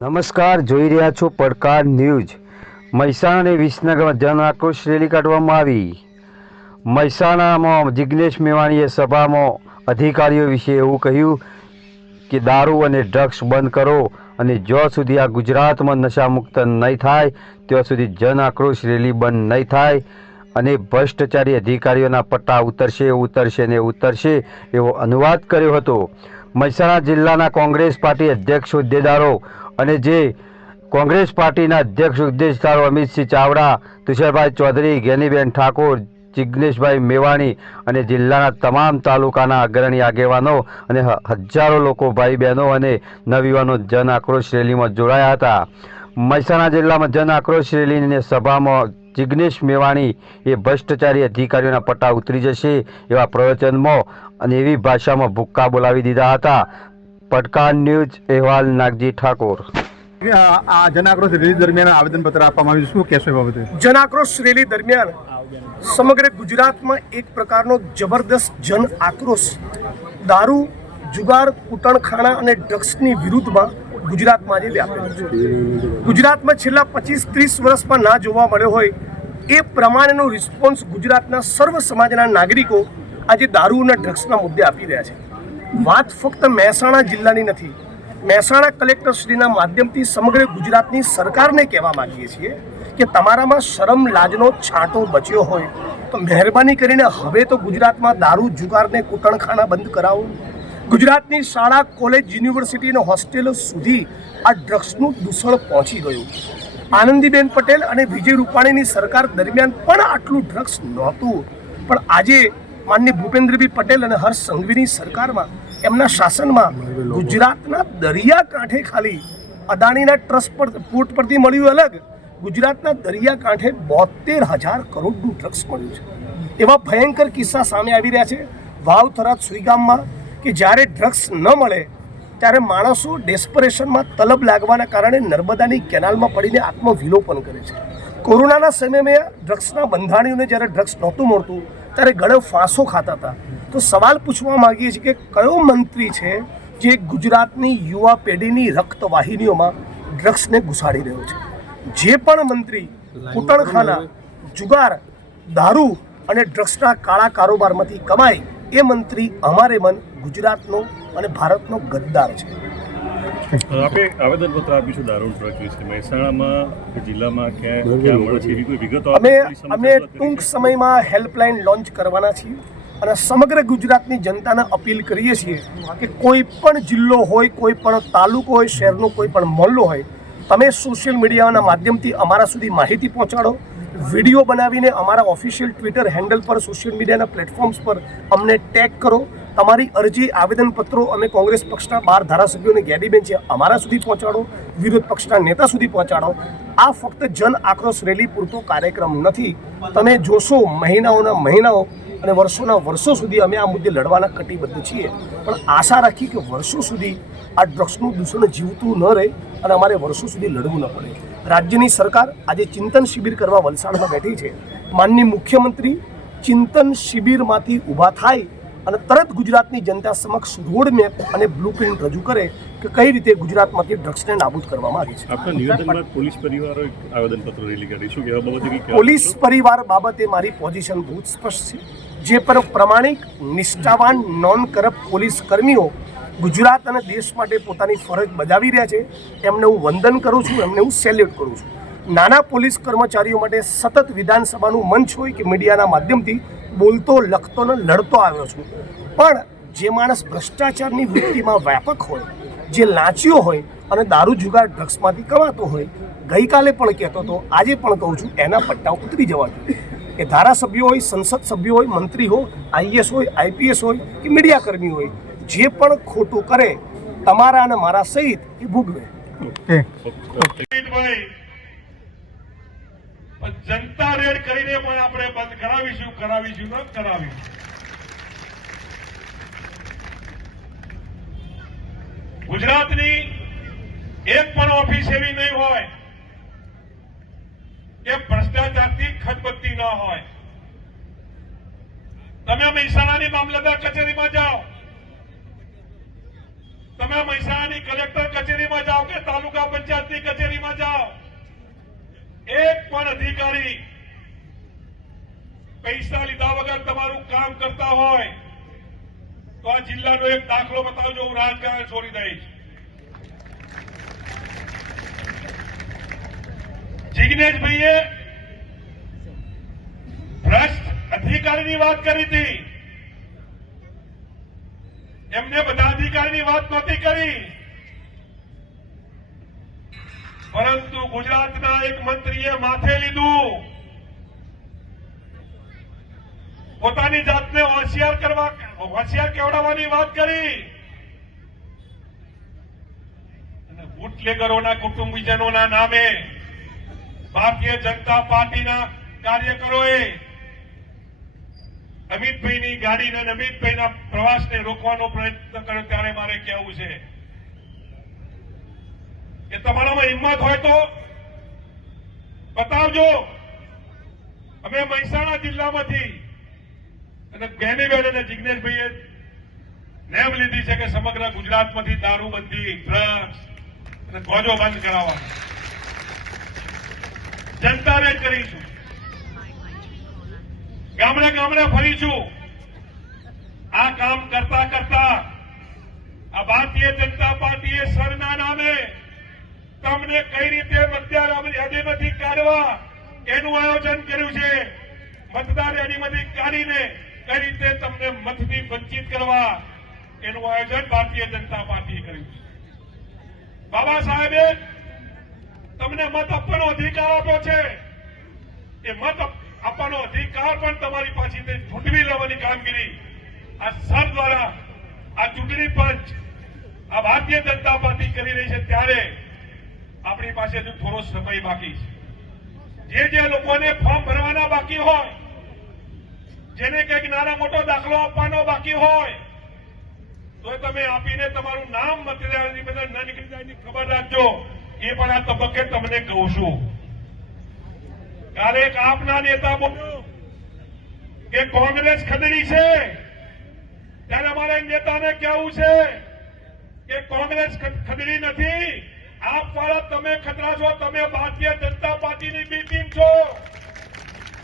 નમસ્કાર, જોઈ રહ્યા છો પડકાર ન્યૂઝ। મહેસાણા અને વિસનગરમાં જન આક્રોશ રેલી કાઢવામાં આવી। મહેસાણામાં જિગ્નેશ મેવાણીએ સભામાં અધિકારીઓ વિશે એવું કહ્યું કે દારૂ અને ડ્રગ્સ બંધ કરો અને જ્યાં સુધી આ ગુજરાતમાં નશામુક્ત નહીં થાય ત્યાં સુધી જન આક્રોશ રેલી બંધ નહીં થાય અને ભ્રષ્ટાચારી અધિકારીઓના પટ્ટા ઉતરશે એવો અનુવાદ કર્યો હતો। મહેસાણા જિલ્લાના કોંગ્રેસ પાર્ટી અધ્યક્ષ હોદ્દેદારો અને જે કોંગ્રેસ પાર્ટીના અધ્યક્ષ હોદ્દેદારો અમિતસિંહ ચાવડા, તુષારભાઈ ચૌધરી, જ્ઞાનીબેન ઠાકોર, જિગ્નેશભાઈ મેવાણી અને જિલ્લાના તમામ તાલુકાના અગ્રણી આગેવાનો અને હજારો લોકો, ભાઈ બહેનો અને નવયુવાનો જન આક્રોશ રેલીમાં જોડાયા હતા। મહેસાણા જિલ્લામાં જન આક્રોશ રેલીની સભામાં જિગ્નેશ મેવાણી એ ભ્રષ્ટાચારી અધિકારીઓના પટ્ટા ઉતરી જશે એવા પ્રવચનમાં અને એવી ભાષામાં ભૂક્કા બોલાવી દીધા હતા। પડકાર ન્યૂઝ અહેવાલ નાગજી ઠાકોર। આ જન આક્રોશ રેલી દરમિયાન આવેદનપત્ર આપવામાં આવ્યું, શું કહેશો એ બાબતે? જન આક્રોશ રેલી દરમિયાન સમગ્ર ગુજરાતમાં એક પ્રકારનો જબરદસ્ત જન આક્રોશ દારૂ, જુગાર, કૂટણખાણા અને ડ્રગ્સની વિરુદ્ધમાં ગુજરાતમાં આજે વ્યાપેલો છે। ગુજરાતમાં છેલ્લા 25-30 વર્ષમાં ના જોવા મળ્યો હોય એ પ્રમાણેનો રિસ્પોન્સ ગુજરાતના સર્વ સમાજના નાગરિકો આજે દારૂ અને ડ્રગ્સના મુદ્દે આપી રહ્યા છે। વાત ફક્ત મહેસાણા જિલ્લાની નથી। મહેસાણા કલેક્ટરશ્રીના માધ્યમથી સમગ્ર ગુજરાતની સરકારને કહેવા માંગીએ છીએ કે તમારામાં શરમ લાજનો છાંટો બચ્યો હોય તો મહેરબાની કરીને હવે તો ગુજરાતમાં દારૂ, જુગારને કૂટણખાના બંધ કરાવો। ગુજરાતની શાળા, કોલેજ, યુનિવર્સિટી અને હોસ્ટેલો સુધી આ ડ્રગ્સનું દૂષણ પહોંચી ગયું। આનંદીબેન પટેલ અને વિજય રૂપાણીની સરકાર દરમિયાન પણ આટલું ડ્રગ્સ નહોતું, પણ આજે માનનીય ભૂપેન્દ્રભાઈ પટેલ અને હર્ષ સંઘવીની સરકારમાં, એમના શાસનમાં ગુજરાતના દરિયાકાંઠે ખાલી અદાણીના ટ્રસ્ટ પર પોર્ટ પરથી મળ્યું અલગ, ગુજરાતના દરિયાકાંઠે 72,000 કરોડનું ડ્રગ્સ મળ્યું છે। એવા ભયંકર કિસ્સા સામે આવી રહ્યા છે વાવ, થરાદ, સુઈગામમાં કે જ્યારે ડ્રગ્સ ન મળે ત્યારે માણસો ડેસ્પરેશનમાં તલબ લાગવાના કારણે નર્મદાની કેનાલમાં પડીને આત્મવિલોપન કરે છે। કોરોનાના સમયમાં ડ્રગ્સના બંધાણીઓને જ્યારે ડ્રગ્સ નહોતું મળતું ત્યારે ગળે ફાંસો ખાતા હતા। તો સવાલ પૂછવા માંગીએ છીએ કે કયો મંત્રી છે જે ગુજરાતની યુવા પેઢીની રક્તવાહિનીઓમાં ડ્રગ્સને ઘુસાડી રહ્યો છે? જે પણ મંત્રી કૂટણખાના, જુગાર, દારૂ અને ડ્રગ્સના કાળા કારોબારમાંથી કમાય એ મંત્રી અમારે મન ગુજરાતનો અને ભારતનો ગદ્દાર છે। આપે આવેદનપત્ર આપીશું દારૂ ડ્રગ વિશે મહેસાણામાં જિલ્લામાં ક્યાં મળે છે એવી કોઈ વિગતો અમે ટૂંક સમયમાં હેલ્પલાઇન લોન્ચ કરવાના છીએ અને સમગ્ર ગુજરાતની જનતાને અપીલ કરીએ છીએ કે કોઈ પણ જિલ્લો હોય, કોઈ પણ તાલુકો હોય, શહેરનો કોઈ પણ મહોલ્લો હોય, તમે સોશિયલ મીડિયાના માધ્યમથી અમારા સુધી માહિતી પહોંચાડો, વિડીયો બનાવીને અમારા ઓફિશિયલ ટ્વિટર હેન્ડલ પર, સોશિયલ મીડિયાના પ્લેટફોર્મ્સ પર અમને ટેગ કરો। તમારી અરજી, આવેદનપત્રો અમે કોંગ્રેસ પક્ષના 12 ધારાસભ્યોને જ્ઞાનીબેન છે અમારા સુધી પહોંચાડો, વિરોધ પક્ષના નેતા સુધી પહોંચાડો। આ ફક્ત જન આક્રોશ રેલી પૂરતો કાર્યક્રમ નથી। તમે જોશો મહિનાઓના મહિનાઓ અને વર્ષોના વર્ષો સુધી અમે આ મુદ્દે લડવાના કટિબદ્ધ છીએ, પણ આશા રાખી કે વર્ષો સુધી આ ડ્રગ્સનું દૂષણ જીવતું ન રહે અને અમારે વર્ષો સુધી લડવું ન પડે। રાજ્યની સરકાર આજે ચિંતન શિબિર કરવા વલસાડમાં બેઠી છે। માનનીય મુખ્યમંત્રી ચિંતન શિબિરમાંથી ઊભા થાય અને તરત ગુજરાતની જનતા સમક્ષ રોડ મેપ અને બ્લુપ્રિન્ટ રજૂ કરે કે કઈ રીતે ગુજરાતમાંથી ડ્રગ્સને નાબૂદ કરવા માંગે છે। આપના નિવેદન બાદ પોલીસ પરિવારોએ આવેદનપત્ર રેલી કરી, શું કહેવા બાબતે? પોલીસ પરિવાર બાબતે મારી પોઝિશન બહુ સ્પષ્ટ છે। જે પર પ્રમાણિક, નિષ્ઠાવાન, નોન કરપ્ટ પોલીસ કર્મીઓ ગુજરાત અને દેશ માટે પોતાની ફરજ બજાવી રહ્યા છે એમને હું વંદન કરું છું, એમને હું સેલ્યુટ કરું છું। નાના પોલીસ કર્મચારીઓ માટે સતત વિધાનસભાનું મંચ હોય કે મીડિયાના માધ્યમથી બોલતો, લખતો ને લડતો આવ્યો છું, પણ જે માણસ ભ્રષ્ટાચારની વૃત્તિમાં વ્યાપક હોય, જે લાંચીઓ હોય અને દારૂ, જુગાર, ડ્રગ્સમાંથી કમાતો હોય, ગઈકાલે પણ કહેતો હતો, આજે પણ કહું છું, એના પટ્ટા ઉતરી જવા જોઈએ। એ ધારાસભ્યો હોય, સંસદ સભ્યો હોય, મંત્રી હોય, આઈએસ હોય, આઈપીએસ હોય કે મીડિયાકર્મી હોય, જે પણ ખોટું કરે તમારા અને મારા સહિત એ ભોગવે। જનતા રેડ કરીને પણ આપણે બંધ કરાવીશું ન કરાવીશું। ગુજરાતની એક પણ ઓફિસ એવી નહીં હોય કે ભ્રષ્ટાચારથી ખતબત્તી ન હોય। તમે મહેસાણાની મામલતદાર કચેરીમાં જાઓ, તમે મહેસાણાની કલેક્ટર કચેરીમાં જાઓ કે તાલુકા પંચાયતની કચેરીમાં જાઓ, એક પણ અધિકારી પૈસા લીધા વગર તમારું કામ કરતા હોય તો આ જિલ્લાનો એક દાખલો બતાવજો, હું રાજકારણ છોડી દઈશ. જિગ્નેશભાઈએ ભ્રષ્ટ અધિકારીની વાત કરી હતી, એમને બધા અધિકારીની વાત નહોતી કરી, પરંતુ ગુજરાતના એક મંત્રીએ માથે લીધું, પોતાની જાતને હોશિયાર કેવડાવવાની વાત કરી અને બુટલેગરોના કુટુંબીજનોના નામે ભારતીય જનતા પાર્ટીના કાર્યકરોએ અમિતભાઈની ગાડીને અને અમિતભાઈના પ્રવાસને રોકવાનો પ્રયત્ન કર્યો. ત્યારે મારે કહેવું છે કે તમારામાં હિંમત હોય તો બતાવજો. અમે મહેસાણા જિલ્લામાંથી અને બેનીબેન અને જિગ્નેશભાઈએ નેમ લીધી છે કે સમગ્ર ગુજરાતમાંથી દારૂબંધી, ડ્રગ્સ અને ગોજો બંધ કરાવવા જનતાને જ કરીશું. ગામડે ગામડે ફરીશું. આ કામ કરતા કરતા આ ભારતીય જનતા પાર્ટીએ સરના નામે તમને કઈ રીતે મતદાર યાદીમાંથી કાઢવા એનું આયોજન કર્યું છે. મતદાર યાદીમાંથી કાઢીને કઈ રીતે તમને મતથી વંચિત કરવા એનું આયોજન ભારતીય જનતા પાર્ટીએ કર્યું છે. બાબા સાહેબે તમને મત આપવાનો અધિકાર આપ્યો છે. એ મત આપવાનો અધિકાર પણ તમારી પાસેથી ઝૂંટવી લેવાની કામગીરી આ સર દ્વારા, આ ચૂંટણી પંચ, આ ભારતીય જનતા પાર્ટી કરી રહી છે. ત્યારે આપણી પાસે હજુ થોડો સમય બાકી છે. જે લોકોને ફોર્મ ભરવાના બાકી હોય, જેને કંઈક નાનો મોટો દાખલો આપવાનો બાકી હોય, તો તમે આપીને તમારું નામ મતદારની બધા ન નીકળી જાય એની ખબર રાખજો. એ પણ આ તબક્કે તમને કહું છું. કાલે એક આપના નેતા બોલ્યો કે કોંગ્રેસ ખદડી છે, ત્યારે અમારે નેતાને કહેવું છે કે કોંગ્રેસ ખદડી નથી. આપ વાળા તમે ખતરા છો. તમે ભારતીય જનતા પાર્ટીની બી ટીમ છો.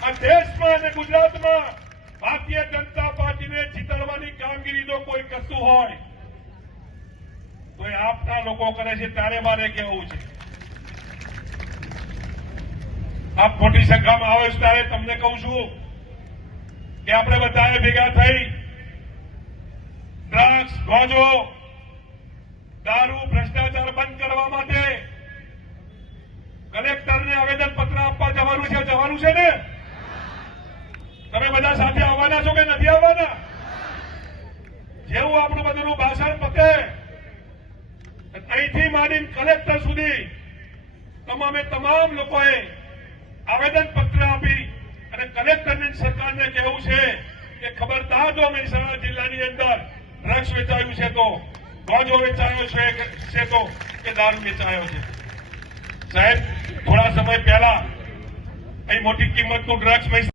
આ દેશમાં અને ગુજરાતમાં ભારતીય જનતા પાર્ટીને જીતાડવાની કામગીરી જો કોઈ કરતું હોય તો એ આપના લોકો કરે છે. ત્યારે મારે કહેવું છે, આપ મોટી સંખ્યામાં આવો ત્યારે તમને કહું છું કે આપણે બધાએ ભેગા થઈ ડ્રગ્સ, ગોજો, દારૂ, ભ્રષ્ટાચાર બંધ કરવા માટે કલેક્ટરને આવેદનપત્ર આપવા જવાનું છે. જવાનું છે ને? તમે બધા સાથે આવવાના છો કે નથી આવવાના? જેવું આપણું બધું ભાષણ પતે અહીંથી માંડીને કલેક્ટર સુધી તમામ લોકોએ આવેદનપત્ર આપી અને કલેક્ટરની સરકારને કહેવું છે કે ખબરદાર જો મહેસાણા જિલ્લાની અંદર ડ્રગ્સ વેચાયું છે તો, ગોજો વેચાયો છે તો કે દારૂ વેચાયો છે. સાહેબ, થોડા સમય પહેલા અહીં મોટી કિંમતનું ડ્રગ્સ